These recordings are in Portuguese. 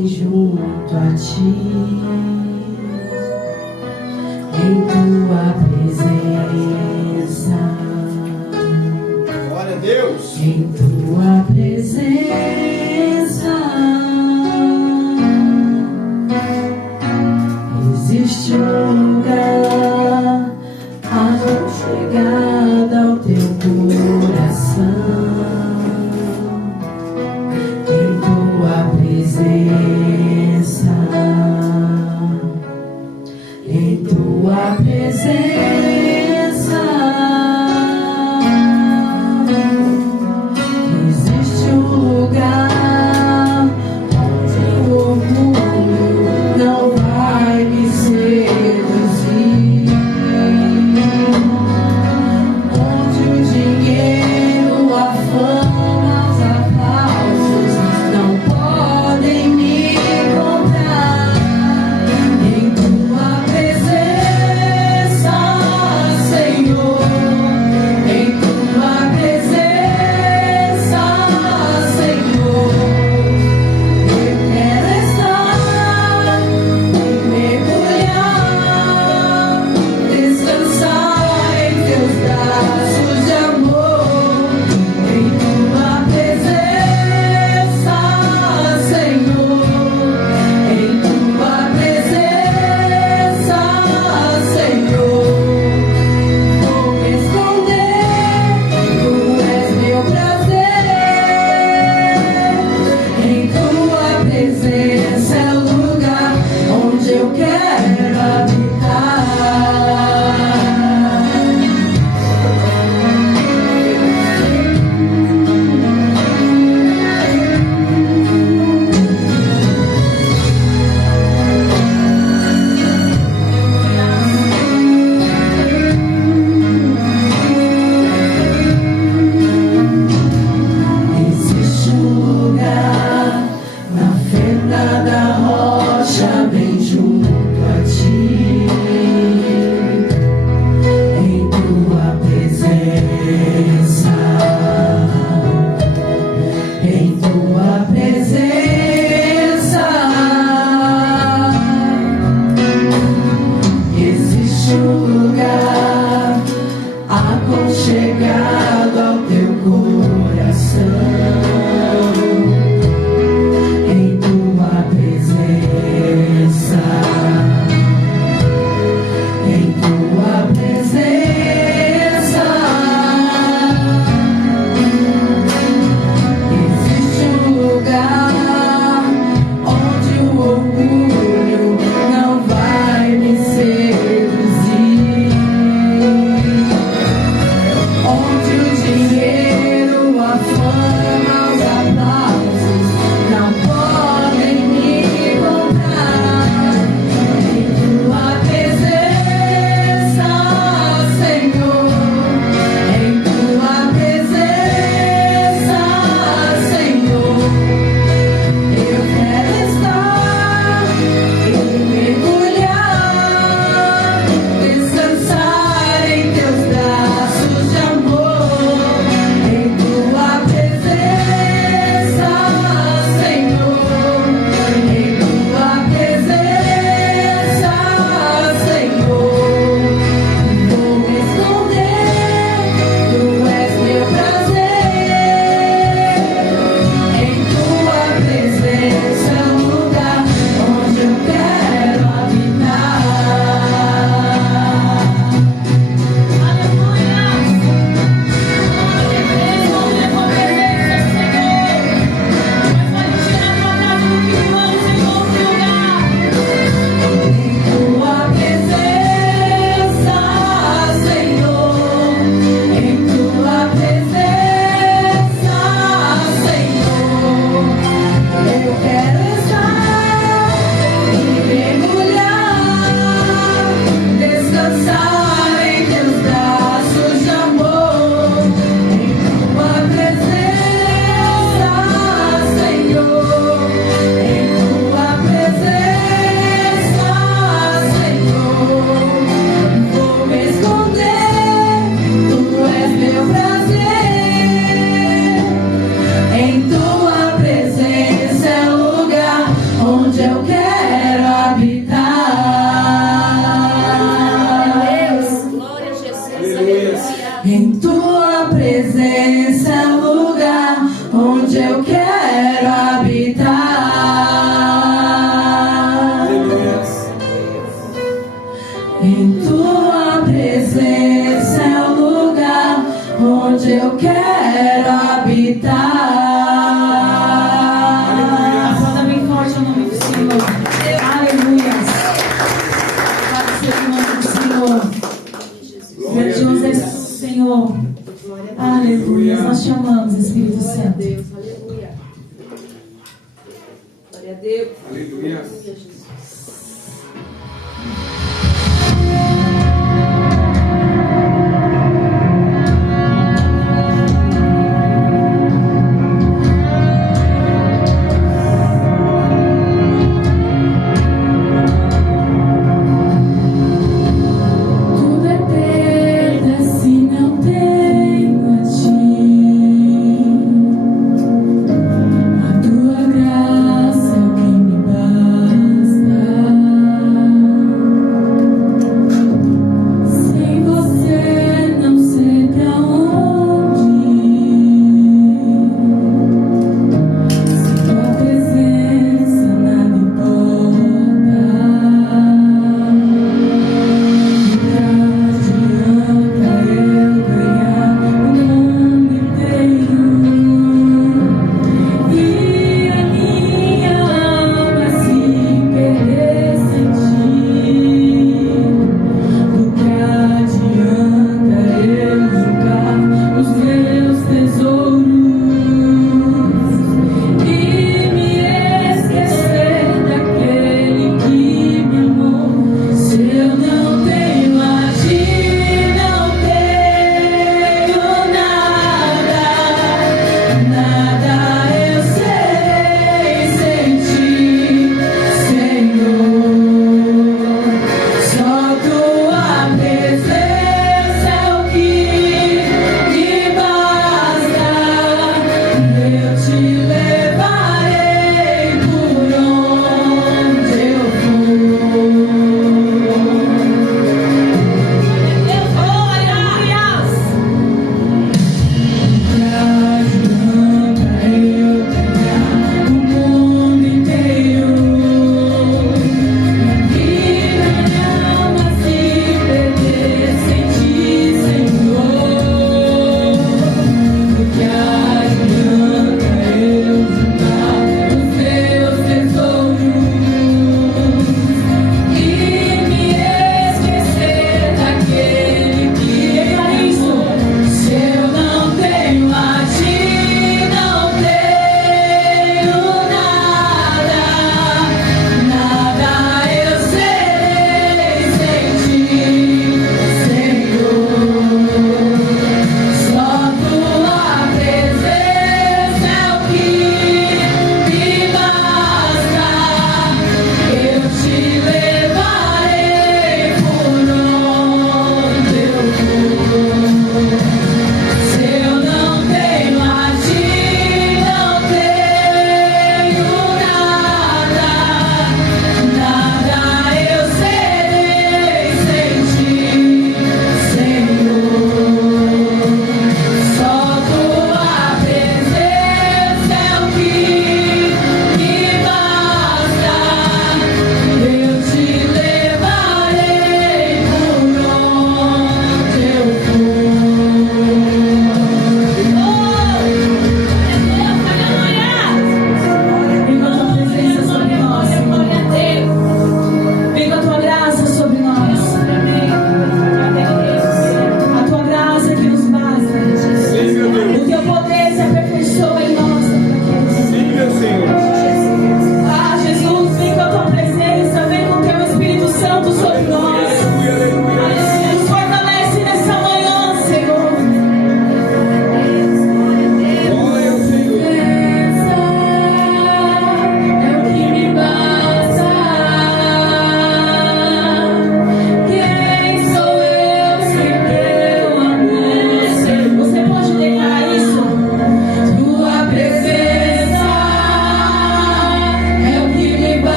bem junto a ti, em tua presença. Glória a Deus. Em tua presença existe um lugar aconchegado ao teu coração. Em tua presença, em tua presença existe um lugar onde o orgulho não vai me seduzir, onde o dinheiro, a fama, os aplausos não podem me Deus. Aleluia. Aleluia, Jesus. Tudo é perda se não tenho a ti. A tua graça é o que me basta.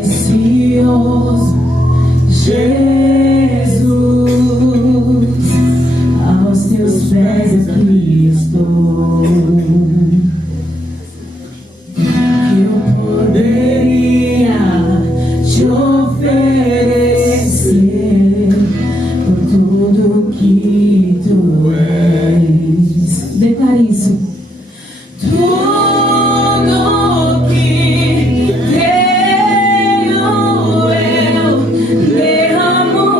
precioso Jesus, aos teus pés aqui estou. Eu poderia te oferecer por tudo que tu és. Declare isso. Tudo que tenho eu derramo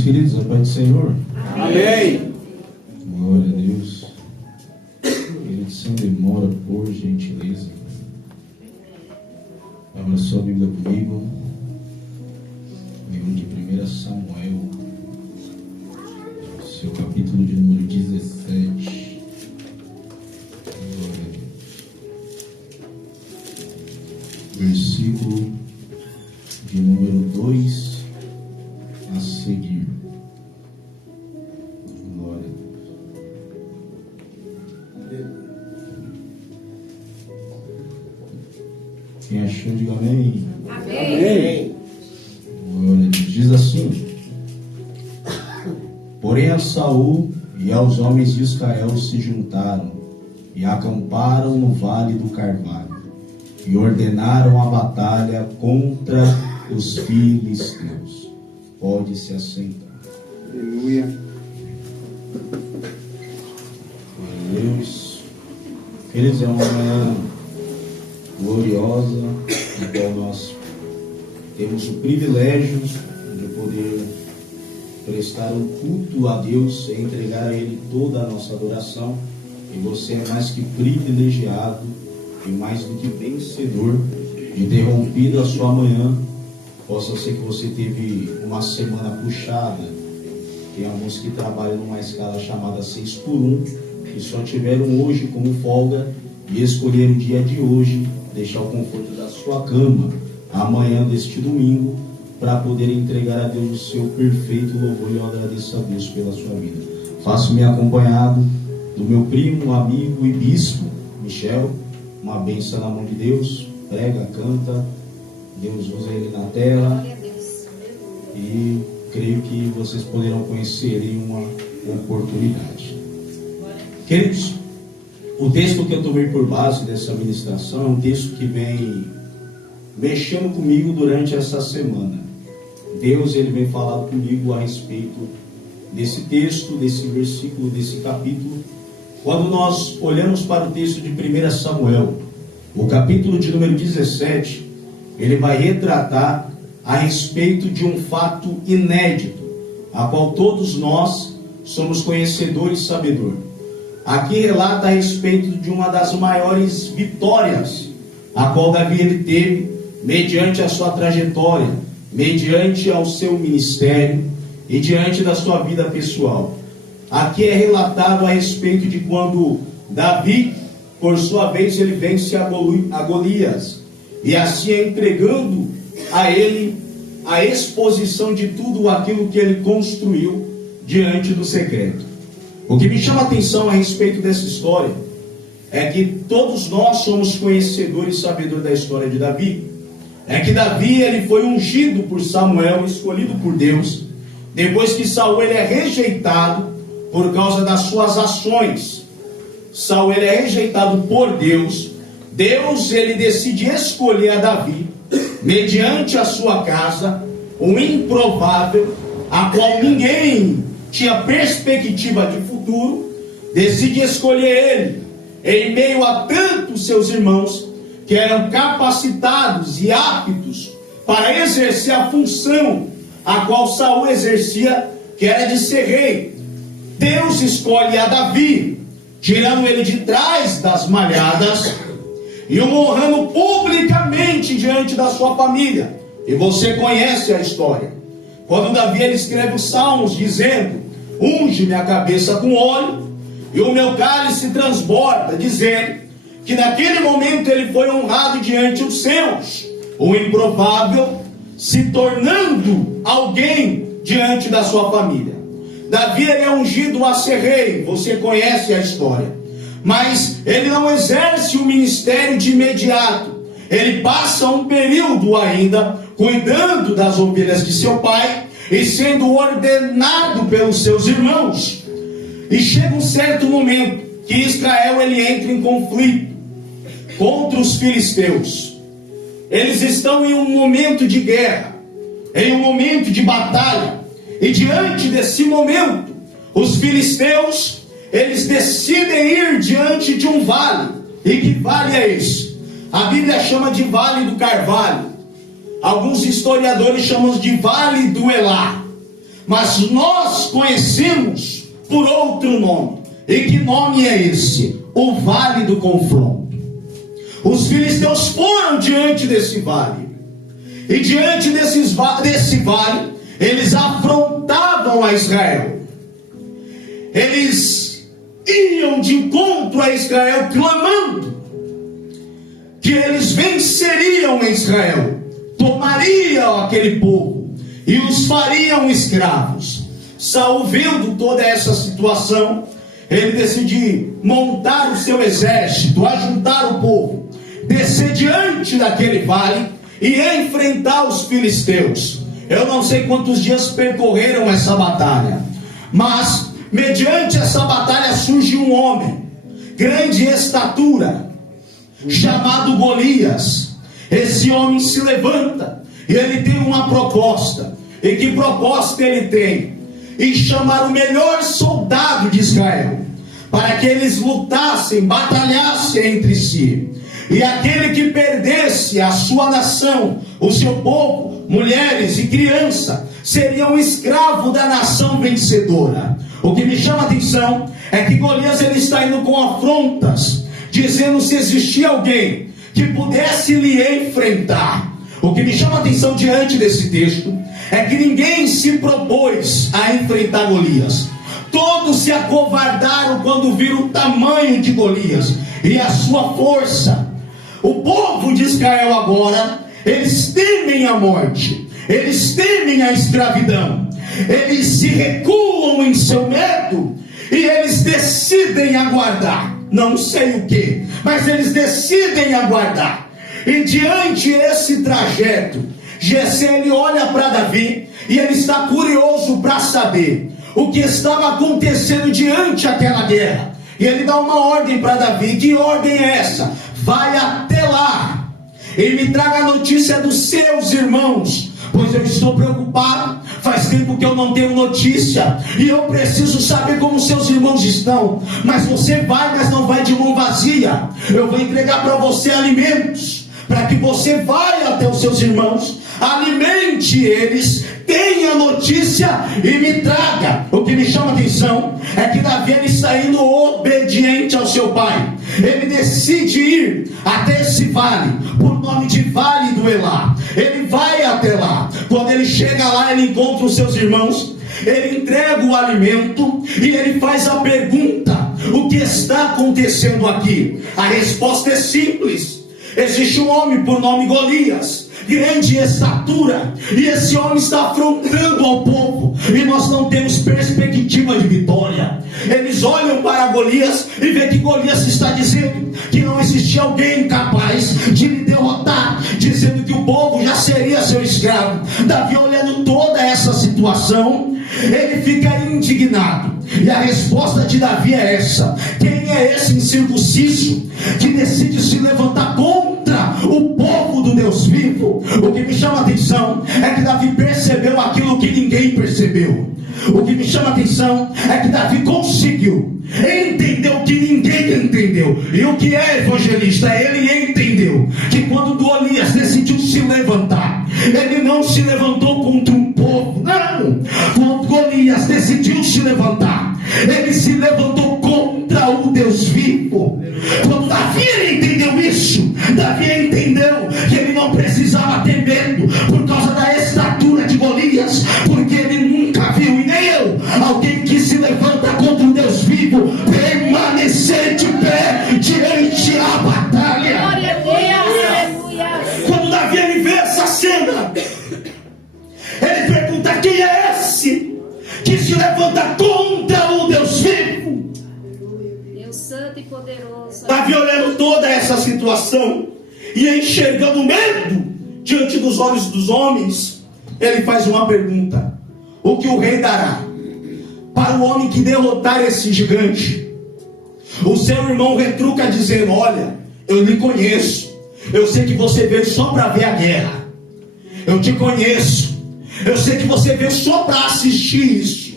Meus queridos, a paz do Senhor. Amém. Glória a Deus. Queridos, sem demora, por gentileza. Abra sua Bíblia comigo. Livro de 1 Samuel, seu capítulo de número 17. Glória a Deus. Versículo de número 2 a seguir. Glória a Deus. Quem achou, diga amém. Amém. Glória a Deus. Diz assim: porém a Saul e aos homens de Israel se juntaram e acamparam no vale do Carvalho e ordenaram a batalha contra os filisteus. Pode se assentar. Aleluia. Glória a Deus. Queridos, é uma manhã gloriosa, na qual nós temos o privilégio de poder prestar um culto a Deus e entregar a Ele toda a nossa adoração. E você é mais que privilegiado e mais do que vencedor de ter rompido a sua manhã. Possa ser que você teve uma semana puxada. Tem alguns que trabalham numa escala chamada 6x1 e só tiveram hoje como folga e escolheram o dia de hoje, deixar o conforto da sua cama amanhã deste domingo, para poder entregar a Deus o seu perfeito louvor. E eu agradeço a Deus pela sua vida. Faço-me acompanhado do meu primo, amigo e bispo, Michel. Uma bênção na mão de Deus. Prega, canta. Deus usa ele na tela. E creio que vocês poderão conhecer ele em uma oportunidade. Queridos, o texto que eu tomei por base dessa ministração é um texto que vem mexendo comigo durante essa semana. Deus, ele vem falando comigo a respeito desse texto, desse versículo, desse capítulo. Quando nós olhamos para o texto de 1 Samuel, o capítulo de número 17, ele vai retratar a respeito de um fato inédito, a qual todos nós somos conhecedores e sabedores. Aqui relata a respeito de uma das maiores vitórias a qual Davi ele teve mediante a sua trajetória, mediante ao seu ministério e diante da sua vida pessoal. Aqui é relatado a respeito de quando Davi, por sua vez, ele vence a Golias, e assim entregando a ele a exposição de tudo aquilo que ele construiu diante do secreto. O que me chama a atenção a respeito dessa história é que todos nós somos conhecedores e sabedores da história de Davi. É que Davi ele foi ungido por Samuel, escolhido por Deus, depois que Saul ele é rejeitado por causa das suas ações. Saul ele é rejeitado por Deus. Deus ele decide escolher a Davi, mediante a sua casa, um improvável, a qual ninguém tinha perspectiva de futuro, decide escolher ele, em meio a tantos seus irmãos, que eram capacitados e aptos para exercer a função a qual Saul exercia, que era de ser rei. Deus escolhe a Davi, tirando ele de trás das malhadas e o honrando publicamente diante da sua família. E você conhece a história. Quando Davi ele escreve os salmos dizendo: unge-me a cabeça com óleo e o meu cálice transborda, dizendo que naquele momento ele foi honrado diante dos seus, o improvável se tornando alguém diante da sua família. Davi ele é ungido a ser rei, você conhece a história, mas ele não exerce o ministério de imediato. Ele passa um período ainda cuidando das ovelhas de seu pai e sendo ordenado pelos seus irmãos. E chega um certo momento que Israel ele entra em conflito contra os filisteus. Eles estão em um momento de guerra, em um momento de batalha. E diante desse momento, os filisteus, eles decidem ir diante de um vale. E que vale é esse? A Bíblia chama de Vale do Carvalho. Alguns historiadores chamam de Vale do Elá. mas nós conhecemos por outro nome. E que nome é esse? O Vale do Confronto. Os filisteus foram diante desse vale, e diante desse vale, eles afrontavam a Israel. Eles iam de encontro a Israel, clamando que eles venceriam Israel, tomariam aquele povo e os fariam escravos. Saul, vendo toda essa situação, ele decidiu montar o seu exército, ajuntar o povo, descer diante daquele vale e enfrentar os filisteus. Eu não sei quantos dias percorreram essa batalha, mas mediante essa batalha surge um homem, grande estatura, chamado Golias. Esse homem se levanta e ele tem uma proposta. E que proposta ele tem? Em chamar o melhor soldado de Israel, para que eles lutassem, batalhassem entre si. E aquele que perdesse a sua nação, o seu povo, mulheres e criança, seriam escravo da nação vencedora. O que me chama a atenção é que Golias, ele está indo com afrontas, dizendo se existia alguém que pudesse lhe enfrentar. O que me chama a atenção diante desse texto é que ninguém se propôs a enfrentar Golias. Todos se acovardaram quando viram o tamanho de Golias e a sua força. O povo de Israel agora, eles temem a morte, eles temem a escravidão, eles se recuam em seu medo e eles decidem aguardar. Não sei o que, mas eles decidem aguardar. E diante desse trajeto, Jessé, ele olha para Davi e ele está curioso para saber o que estava acontecendo diante daquela guerra. E ele dá uma ordem para Davi. Que ordem é essa? Vai até lá e me traga a notícia dos seus irmãos, pois eu estou preocupado. Faz tempo que eu não tenho notícia e eu preciso saber como seus irmãos estão. Mas você vai, mas não vai de mão vazia. Eu vou entregar para você alimentos, para que você vá até os seus irmãos, alimente eles, tenha notícia e me traga. O que me chama a atenção é que Davi, ele está indo obediente ao seu pai. Ele decide ir até esse vale, por nome de Vale do Elá. Ele vai até lá. Quando ele chega lá, ele encontra os seus irmãos, ele entrega o alimento e ele faz a pergunta: o que está acontecendo aqui? A resposta é simples. Existe um homem por nome Golias, grande estatura, e esse homem está afrontando ao povo, e nós não temos perspectiva de vitória. Eles olham para Golias e vê que Golias está dizendo que não existia alguém capaz de lhe derrotar, dizendo que o povo já seria seu escravo. Davi, olhando toda essa situação, ele fica indignado. E a resposta de Davi é essa: quem é esse incircunciso que decide se levantar contra o povo do Deus vivo? O que me chama a atenção é que Davi percebeu aquilo que ninguém percebeu. O que me chama a atenção é que Davi conseguiu entender o que ninguém entendeu. E o que é evangelista? Ele entendeu que quando Golias decidiu se levantar, ele não se levantou contra um povo, não. Quando Golias decidiu se levantar, ele se levantou contra o Deus vivo. Quando Davi entendeu isso, Davi entendeu que ele não precisava ter medo por causa da estatura de Golias, porque ele nunca viu, e nem eu, alguém que se levanta contra o Deus vivo permanecer de pé diante da batalha. Glória a Deus, aleluia. Quando Davi, ele vê essa cena, ele pergunta: quem é esse que se levanta contra o Deus vivo? Deus santo e poderoso. Davi, olhando toda essa situação e enxergando medo diante dos olhos dos homens, ele faz uma pergunta: o que o rei dará para o homem que derrotar esse gigante? O seu irmão retruca dizendo: olha, eu lhe conheço, eu sei que você veio só para ver a guerra, eu te conheço, eu sei que você veio só para assistir isso,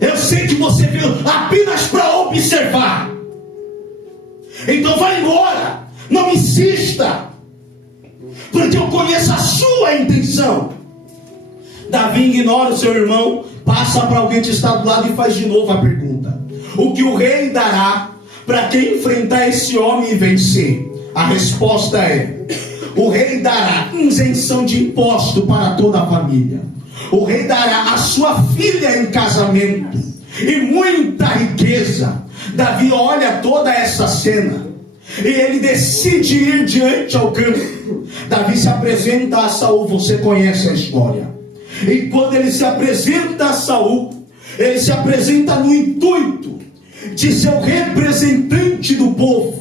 eu sei que você veio apenas para observar. Então vai embora, não insista, porque eu conheço a sua intenção. Davi ignora o seu irmão, passa para alguém que está do lado e faz de novo a pergunta: o que o rei dará para quem enfrentar esse homem e vencer? A resposta é: o rei dará isenção de imposto para toda a família. O rei dará a sua filha em casamento e muita riqueza. Davi olha toda essa cena e ele decide ir diante ao campo. Davi se apresenta a Saul, você conhece a história. E quando ele se apresenta a Saul, ele se apresenta no intuito de ser o representante do povo.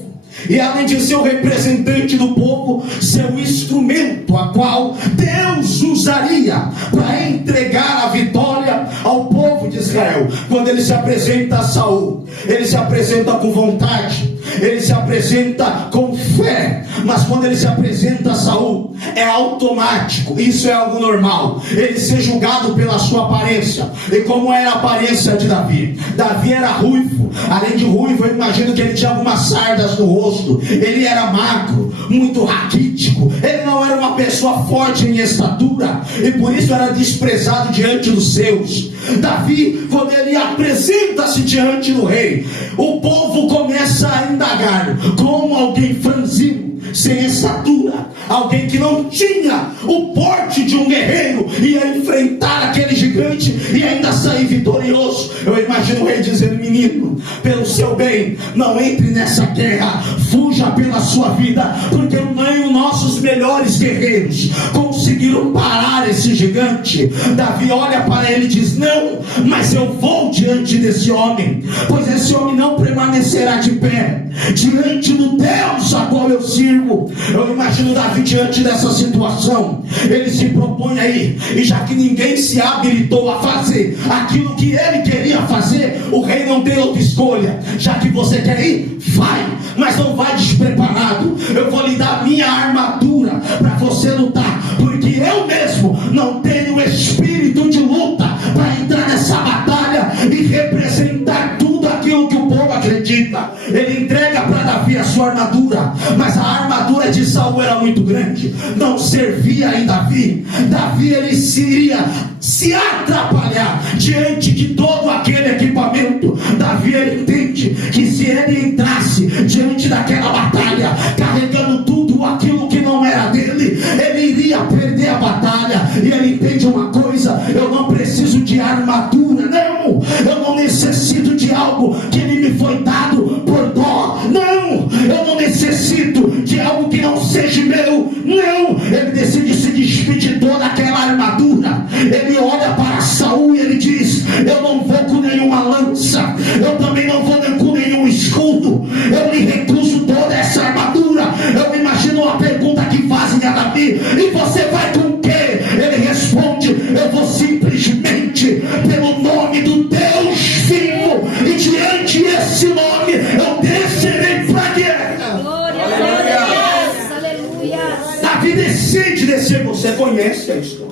E além de ser o representante do povo, ser o instrumento a qual Deus usaria para entregar a vitória ao povo de Israel. Quando ele se apresenta a Saul, ele se apresenta com vontade, ele se apresenta com fé. Mas quando ele se apresenta a Saul, é automático, isso é algo normal, ele ser julgado pela sua aparência. E como era a aparência de Davi? Davi era ruivo. Além de ruivo, eu imagino que ele tinha algumas sardas no rosto. Ele era magro, muito raquítico. Ele não era uma pessoa forte em estatura, e por isso era desprezado diante dos seus. Davi, quando ele apresenta-se diante do rei, o povo começa a indagar: como alguém franzino, sem estatura, alguém que não tinha o porte de um guerreiro, ia enfrentar aquele gigante e ainda sair vitorioso? Eu imagino o rei dizendo: menino, pelo seu bem, não entre nessa guerra, fuja pela sua vida, porque nem os nossos melhores guerreiros conseguiram parar esse gigante. Davi olha para ele e diz: não, mas eu vou diante desse homem, pois esse homem não permanecerá de pé diante do Deus a qual eu sirvo. Eu imagino Davi diante dessa situação, ele se propõe aí, e já que ninguém se habilitou a fazer aquilo que ele queria fazer, o rei não tem outra escolha. Já que você quer ir, vai, mas não vai despreparado. Eu vou lhe dar minha armadura para você lutar, porque eu mesmo não tenho espírito de luta para entrar nessa batalha e representar tudo aquilo que o povo acredita. Ele entrega para Davi a sua armadura, mas a armadura de Saul era muito grande, não servia em Davi. Davi, ele iria se atrapalhar diante de todo aquele equipamento. Davi, ele entende que se ele entrasse diante daquela batalha carregando tudo aquilo que não era dele, ele iria perder a batalha. E ele entende uma coisa: eu não preciso de armadura, não, eu não necessito de algo que me foi dado por dó, não, eu não necessito de algo que não seja meu, não. Ele decide se despedir de toda aquela armadura. Ele olha para Saul e ele diz: eu não vou com nenhuma lança, eu também não vou com nenhum escudo, eu me recuso toda essa armadura. Eu imagino uma pergunta que fazem a Davi: e você vai com o quê? Ele responde: eu vou simplesmente pelo nome do Deus vivo, e diante desse nome eu descerei para a guerra. Glória a Deus, aleluia. Davi decide descer, você conhece a história.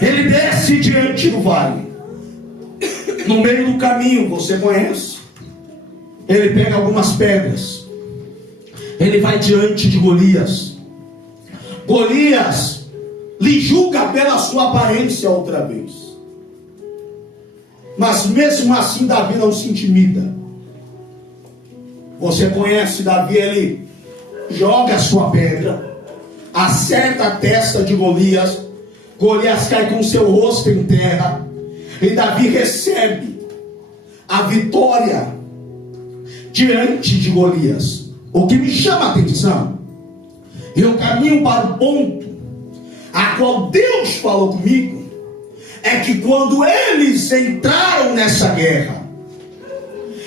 Ele desce diante do vale. No meio do caminho, você conhece, ele pega algumas pedras, ele vai diante de Golias. Golias lhe julga pela sua aparência outra vez, mas mesmo assim Davi não se intimida. Você conhece Davi, ele joga a sua pedra, acerta a testa de Golias. Golias cai com seu rosto em terra, e Davi recebe a vitória diante de Golias. O que me chama a atenção, eu caminho para o ponto a qual Deus falou comigo, é que quando eles entraram nessa guerra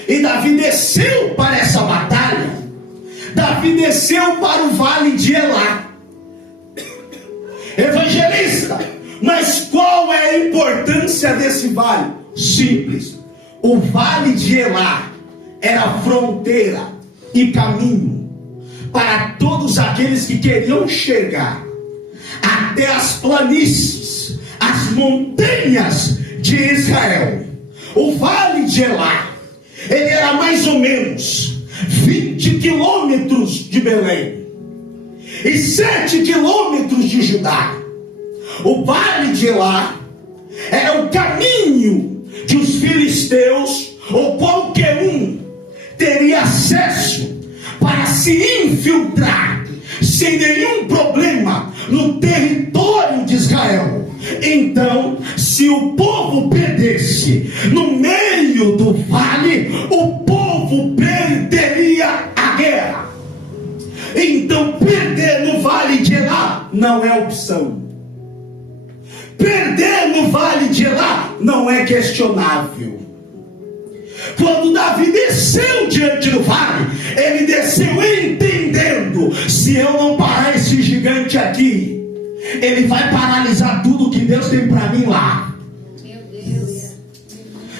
e Davi desceu para essa batalha, Davi desceu para o vale de Elá. Evangelista, mas qual é a importância desse vale? Simples: o vale de Elá era fronteira e caminho para todos aqueles que queriam chegar até as planícies, as montanhas de Israel. O vale de Elá, ele era mais ou menos 20 quilômetros de Belém e 7 quilômetros de Judá. O vale de Elá era o caminho que os filisteus ou qualquer um teria acesso para se infiltrar sem nenhum problema no território de Israel. Então, se o povo perdesse no meio do vale, o povo perderia a guerra. Então, perder no vale de Elá não é opção. Perder no vale de Elá não é questionável. Quando Davi desceu diante do vale, ele desceu entendendo: se eu não parar esse gigante aqui, ele vai paralisar tudo que Deus tem para mim lá. Meu Deus.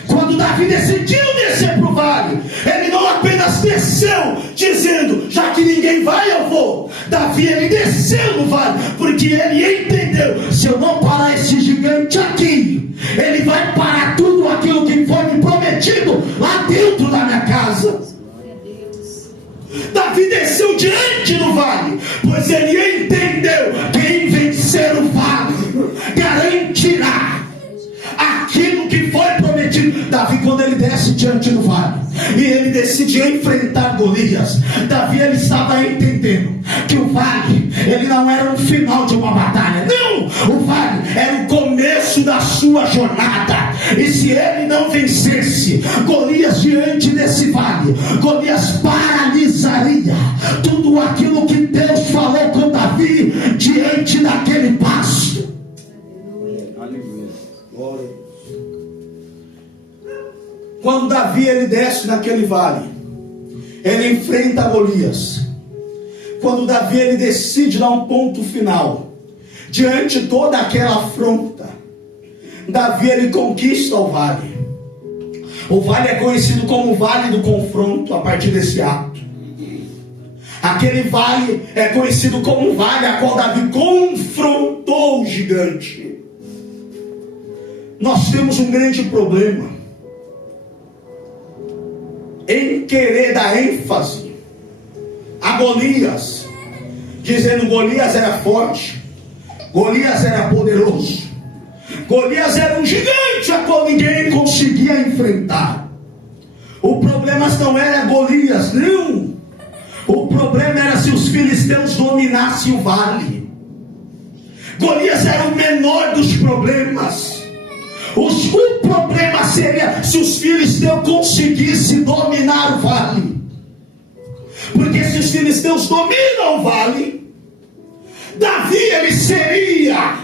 Quando Davi decidiu descer para o vale, ele não apenas desceu dizendo: já que ninguém vai, eu vou. Davi, ele desceu no vale porque ele entendeu: se eu não parar esse gigante aqui, ele vai parar tudo aquilo que foi me prometido lá dentro da minha casa. Glória a Deus. Davi desceu diante do vale, pois ele entendeu que em vencer o vale garantirá aquilo que foi prometido. Davi, quando ele desce diante do vale e ele decide enfrentar Golias, Davi, ele estava entendendo que o vale, ele não era o final de uma batalha. Não, o vale era o começo da sua jornada. E se ele não vencesse Golias diante desse vale, Golias paralisaria tudo aquilo que Deus falou com Davi diante daquele passo. Aleluia. Glória a Deus. Quando Davi, ele desce naquele vale, ele enfrenta Golias. Quando Davi, ele decide dar um ponto final diante de toda aquela afronta, Davi, ele conquista o vale. O vale é conhecido como o vale do confronto a partir desse ato. Aquele vale é conhecido como um vale a qual Davi confrontou o gigante. Nós temos um grande problema em querer dar ênfase a Golias, dizendo: Golias era forte, Golias era poderoso, Golias era um gigante a qual ninguém conseguia enfrentar. O problema não era Golias, não. O problema era se os filisteus dominassem o vale. Golias era o menor dos problemas. O problema seria se os filisteus conseguissem dominar o vale. Porque se os filisteus dominam o vale, Davi, ele seria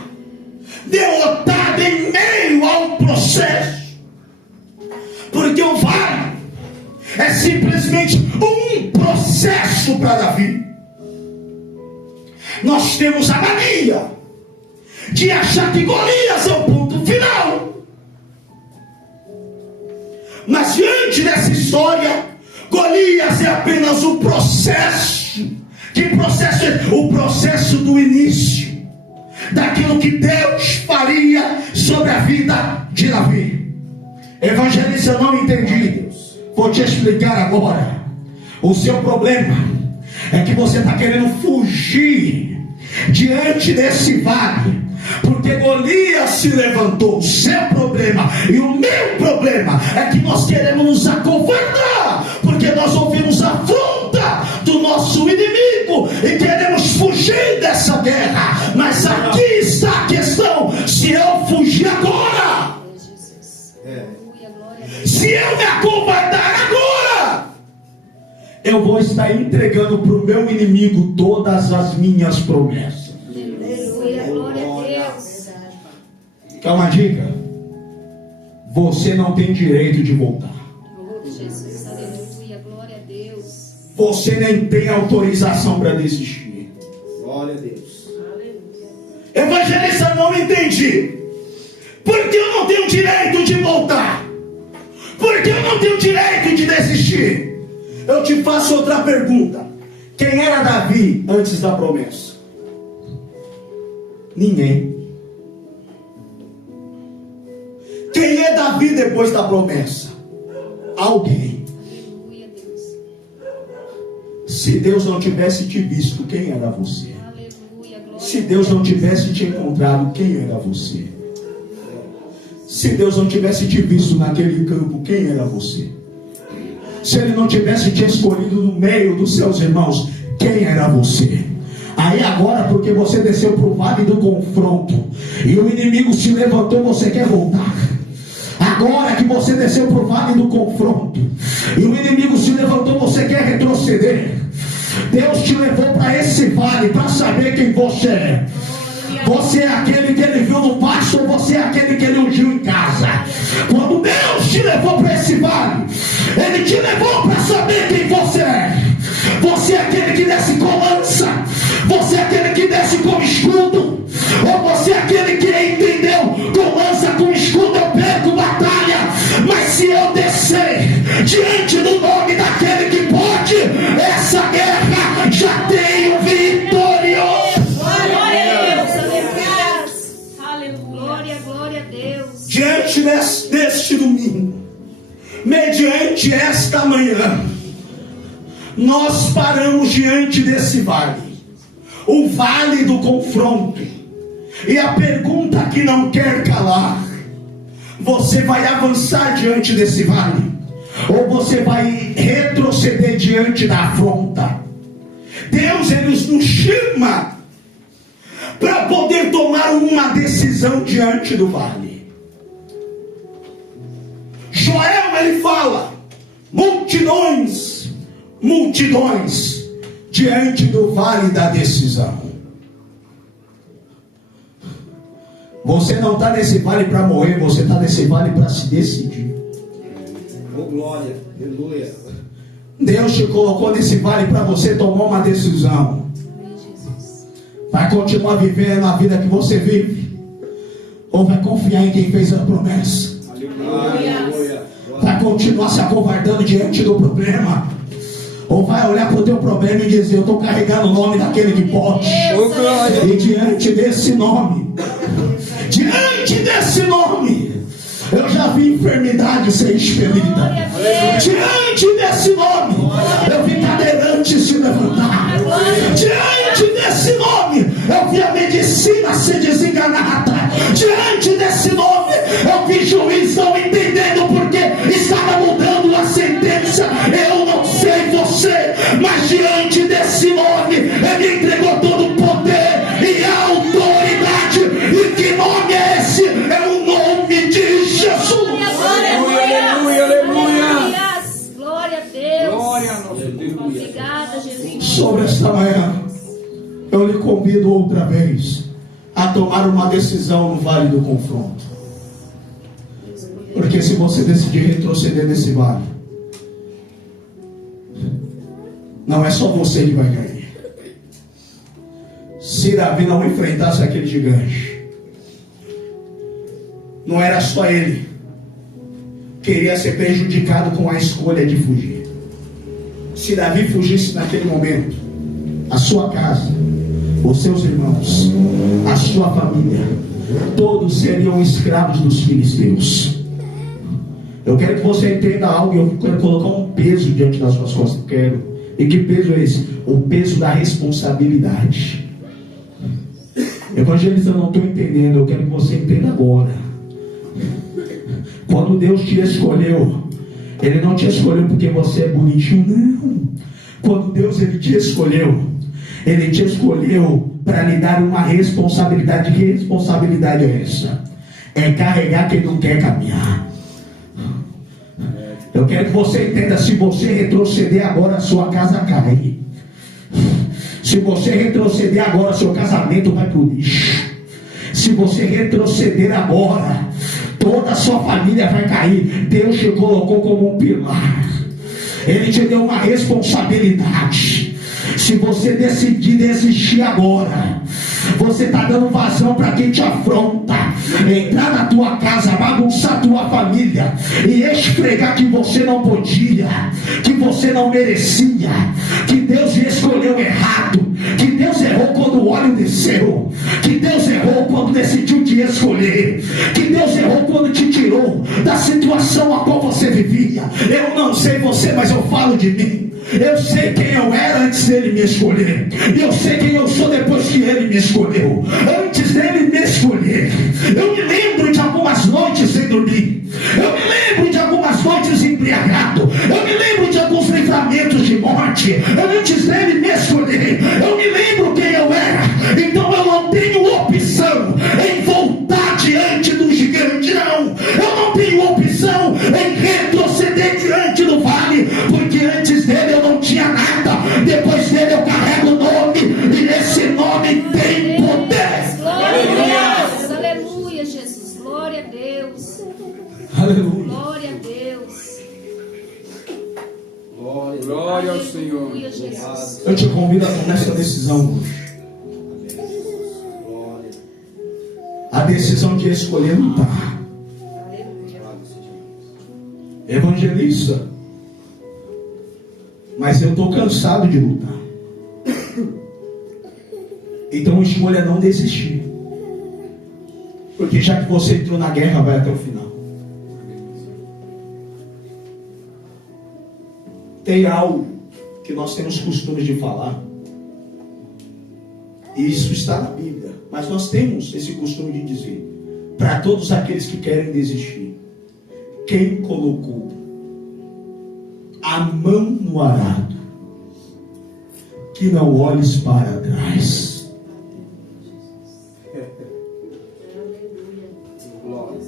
derrotado em meio ao processo. Porque o vale é simplesmente um processo para Davi. Nós temos a mania de achar que Golias é o ponto final. Mas diante dessa história, Golias é apenas o processo. Que processo é? O processo do início daquilo que Deus faria sobre a vida de Davi. Evangelista, eu não entendi. Vou te explicar agora. O seu problema é que você está querendo fugir diante desse vale, porque Golias se levantou. O seu problema e o meu problema é que nós queremos nos acovardar, porque nós ouvimos a afronta do nosso inimigo e queremos fugir dessa guerra. Mas aqui está a questão: se eu fugir agora, se eu me acovardar agora, eu vou estar entregando para o meu inimigo todas as minhas promessas. Aleluia, glória a Deus. Quer uma dica? Você não tem direito de voltar. Oh, Jesus, aleluia, glória a Deus. Você nem tem autorização para desistir. Glória a Deus. Evangelista, não entendi. Por que eu não tenho direito de voltar? Por que eu não tenho direito de desistir? Eu te faço outra pergunta. Quem era Davi antes da promessa? Ninguém. Quem é Davi depois da promessa? Alguém. Aleluia, Deus. Se Deus não tivesse te visto, quem era você? Aleluia, glória Se Deus não tivesse te encontrado, quem era você? Se Deus não tivesse te visto naquele campo, quem era você? Se Ele não tivesse te escolhido no meio dos seus irmãos, quem era você? Aí agora, porque você desceu para o vale do confronto e o inimigo se levantou, você quer voltar. Agora que você desceu para o vale do confronto e o inimigo se levantou, você quer retroceder. Deus te levou para esse vale para saber quem você é. Você é aquele que Ele viu no pasto ou você é aquele que Ele ungiu em casa? Quando Deus te levou para esse vale, Ele te levou para saber quem você é. Você é aquele que desce com lança, você é aquele que desce com escudo, ou você é aquele que entendeu, com lança, com escudo eu perco batalha, mas se eu descer diante do nome daquele que pode, essa guerra já tenho vitorioso. Glória a Deus. Diante deste domingo, mediante esta manhã, nós paramos diante desse vale, o vale do confronto, e a pergunta que não quer calar: você vai avançar diante desse vale, ou você vai retroceder diante da afronta? Deus, Ele nos chama para poder tomar uma decisão diante do vale. Joel, ele fala: multidões diante do vale da decisão. Você não está nesse vale para morrer, você está nesse vale para se decidir. Oh, glória, aleluia. Deus te colocou nesse vale para você tomar uma decisão. Vai continuar vivendo a vida que você vive, ou vai confiar em quem fez a promessa? Aleluia. Vai continuar se acovardando diante do problema, ou vai olhar para o teu problema e dizer: eu estou carregando o nome daquele que pode. E diante desse nome, eu já vi enfermidade ser expelida. Diante desse nome, eu vi cadeirante se levantar. Diante desse nome, eu vi a medicina ser desenganada. Diante desse nome, eu vi juiz não entendendo porque estava mudando a sentença. Eu não sei você, mas diante desse nome, Ele entregou todo o poder e a autoridade. E que nome é esse? É o nome de Jesus. Glória a Deus. Obrigada, Jesus. Sobre esta manhã, eu lhe convido outra vez a tomar uma decisão no vale do confronto. Porque se você decidir retroceder nesse vale, não é só você que vai cair. Se Davi não enfrentasse aquele gigante, não era só ele que iria ser prejudicado com a escolha de fugir. Se Davi fugisse naquele momento, a sua casa, os seus irmãos, a sua família, todos seriam escravos dos filisteus. Eu quero que você entenda algo, e eu quero colocar um peso diante das suas costas. E que peso é esse? O peso da responsabilidade. Evangelista, eu não estou entendendo, eu quero que você entenda agora. Quando Deus te escolheu, Ele não te escolheu porque você é bonitinho, não. Quando Deus Ele te escolheu para lhe dar uma responsabilidade. Que responsabilidade é essa? É carregar quem não quer caminhar. Eu quero que você entenda: se você retroceder agora, a sua casa cai. Se você retroceder agora, seu casamento vai para o lixo. Se você retroceder agora, toda a sua família vai cair. Deus te colocou como um pilar. Ele te deu uma responsabilidade. Se você decidir desistir agora, você está dando vazão para quem te afronta, entrar na tua casa, bagunçar a tua família e esfregar que você não podia, que você não merecia, que Deus escolheu errado, que Deus errou quando o óleo desceu, que Deus errou quando decidiu te escolher, que Deus errou quando te tirou da situação a qual você vivia. Eu não sei você, mas eu falo de mim. Eu sei quem eu era antes dele me escolher, e eu sei quem eu sou depois que ele me me escolheu, antes dele me escolher. Eu me lembro de algumas noites sem dormir, eu me lembro de algumas noites embriagado, eu me lembro de alguns livramentos de morte, antes dele me escolher. Eu me lembro quem eu era, então eu não tenho opção em voltar diante do gigante, não. Eu não tenho opção em retroceder diante do vale, porque antes dele eu não tinha nada, depois dele eu carrego o nome, e esse nome tem poder. Glória a Deus. Aleluia, Jesus. Glória a Deus. Aleluia. Glória a Deus. Glória ao Senhor. Aleluia, Jesus. Eu te convido a tomar essa decisão hoje. A decisão de escolher lutar. Evangelista, mas eu estou cansado de lutar. Então escolha não desistir. Porque já que você entrou na guerra, vai até o final. Tem algo que nós temos costume de falar. E isso está na Bíblia. Mas nós temos esse costume de dizer, para todos aqueles que querem desistir: quem colocou a mão no arado, que não olhes para trás. Glória.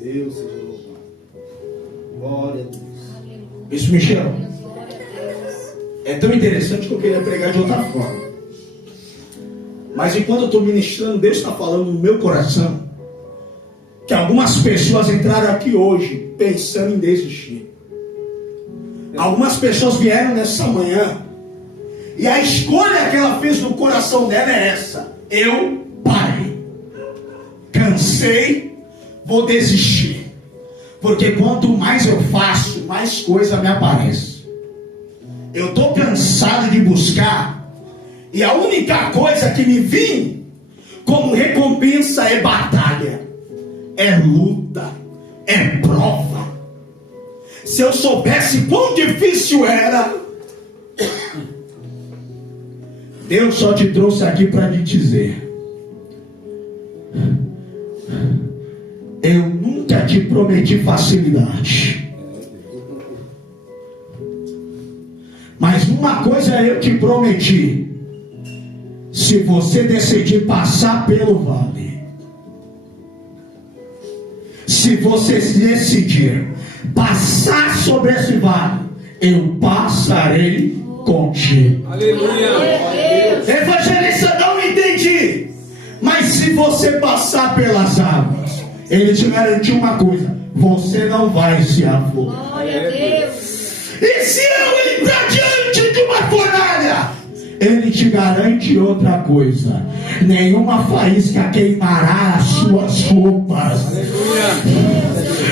Deus seja louvado. Glória a Deus. Isso, Michel, Glória a Deus. é tão interessante que eu queria pregar de outra forma. Mas enquanto eu estou ministrando, Deus está falando no meu coração que algumas pessoas entraram aqui hoje pensando em desistir. Algumas pessoas vieram nessa manhã e a escolha que ela fez no coração dela é essa: eu parei, cansei, vou desistir. Porque quanto mais eu faço, mais coisa me aparece. Eu estou cansado de buscar, e a única coisa que me vem como recompensa é batalha, é luta, é prova. Se eu soubesse quão difícil era, Deus só te trouxe aqui para te dizer: eu nunca te prometi facilidade. Mas uma coisa eu te prometi: se você decidir passar pelo vale, se você decidir passar sobre esse vale, eu passarei contigo. Aleluia. Evangelista, não entendi. Mas se você passar pelas águas, ele te garantiu uma coisa: você não vai se afogar. Glória a Deus. E se eu entrar diante de uma fornalha, ele te garante outra coisa: nenhuma faísca queimará as suas roupas.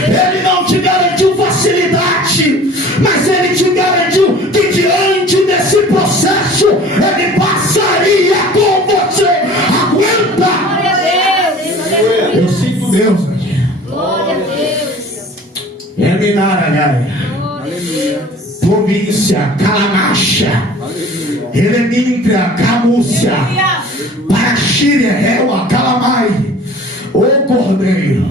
Ele não te garantiu facilidade, mas ele te garantiu que diante desse processo ele passaria com você. Aguenta! Glória a Deus. Eu sinto Deus aqui. Glória a Deus. Terminar, galera. Glória a Deus. Província, Calamacha, Elemintra, Camúcia, Paraxíria, Réua, Calamai, o Cordeiro.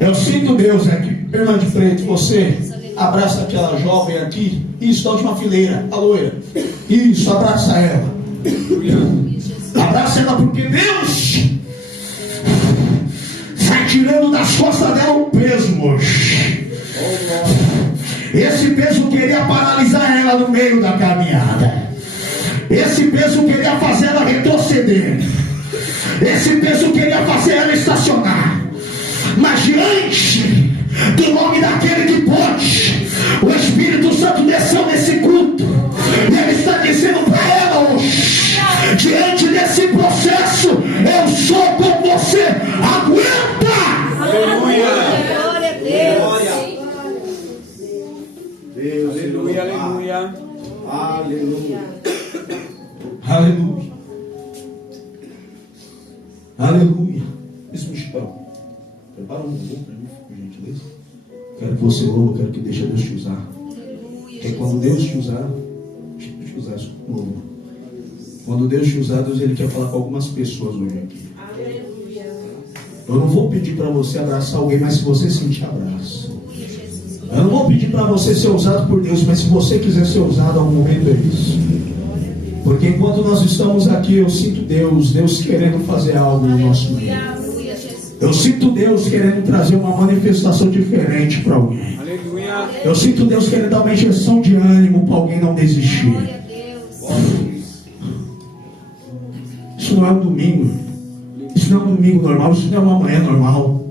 Eu sinto Deus aqui. Fernando de Preto, você abraça aquela jovem aqui. Isso, da última fileira, a loira. Isso, abraça ela. Abraça ela, porque Deus está tirando das costas dela um peso hoje. Esse peso queria paralisar ela no meio da caminhada. Esse peso queria fazer ela retroceder. Esse peso queria fazer ela estacionar. Mas diante do nome daquele que pode, o Espírito Santo desceu nesse culto. E ele está dizendo para ela hoje: diante desse processo, eu sou com você. Aguenta! Aleluia. Glória a Deus. Deus, aleluia, aleluia. Aleluia. Aleluia. Aleluia. Isso me espera. Prepara um louvor para mim, por gentileza. Quero que você louve, quero que deixe Deus te usar. Porque quando Deus te usar, te usar isso com louvor. Quando Deus te usar, Deus ele quer falar com algumas pessoas hoje aqui. Eu não vou pedir para você abraçar alguém, mas se você sentir, abraça. Eu não vou pedir para você ser usado por Deus, mas se você quiser ser usado, algum momento é isso. Porque enquanto nós estamos aqui, eu sinto Deus querendo fazer algo no nosso meio. Eu sinto Deus querendo trazer uma manifestação diferente para alguém. Aleluia. Eu sinto Deus querendo dar uma injeção de ânimo para alguém não desistir. Glória a Deus. Isso não é um domingo. Isso não é um domingo normal. Isso não é uma manhã normal.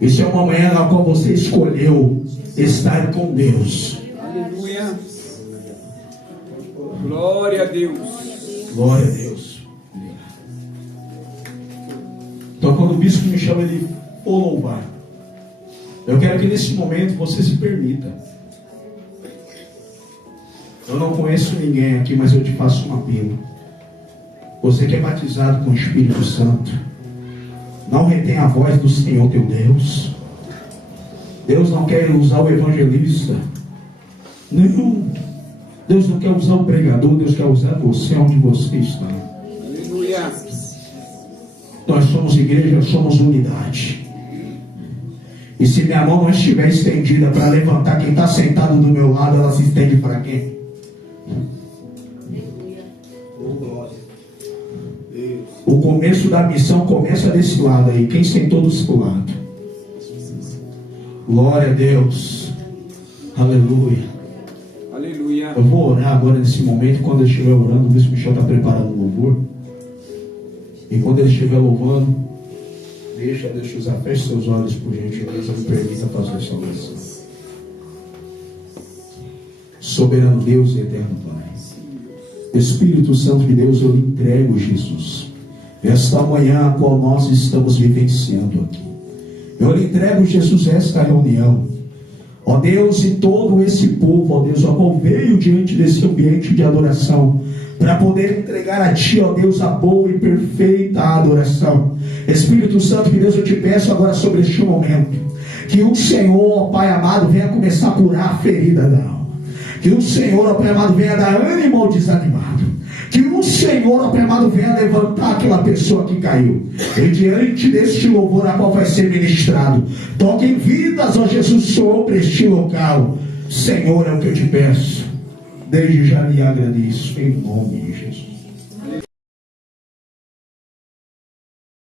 Isso é uma manhã na qual você escolheu estar com Deus. Aleluia. Glória a Deus. Glória a Deus. Então quando o bispo me chama, ele for louvar. Eu quero que nesse momento você se permita. Eu não conheço ninguém aqui, mas eu te faço um apelo. Você que é batizado com o Espírito Santo, não retém a voz do Senhor teu Deus. Deus não quer usar o evangelista. Não. Deus não quer usar o pregador. Deus quer usar você onde você está. Aleluia. Nós somos igreja, somos unidade. E se minha mão não estiver estendida para levantar quem está sentado do meu lado, ela se estende para quem? O começo da missão começa desse lado aí. Quem sentou do seu lado? Glória a Deus. Aleluia. Aleluia. Eu vou orar agora nesse momento. Quando eu estiver orando, o bispo Michel está preparando o louvor. E quando ele estiver louvando, deixa Deus te usar. Feche seus olhos, por gentileza. Me permita fazer essa oração. Soberano Deus e eterno Pai, Espírito Santo de Deus, eu lhe entrego, Jesus, esta manhã a qual nós estamos vivenciando aqui. Eu lhe entrego, Jesus, esta reunião. Ó Deus, e todo esse povo, ó Deus, ó qual veio diante desse ambiente de adoração, para poder entregar a Ti, ó Deus, a boa e perfeita adoração. Espírito Santo de Deus, eu te peço agora sobre este momento, que o Senhor, ó Pai amado, venha começar a curar a ferida da alma. Que o Senhor, ó Pai amado, venha dar ânimo ao desanimado. Que o Senhor, ó Pai amado, venha levantar aquela pessoa que caiu. E diante deste louvor a qual vai ser ministrado, toquem vidas, ó Jesus, sobre este local. Senhor, é o que eu te peço. Desde já lhe agradeço, em nome de Jesus.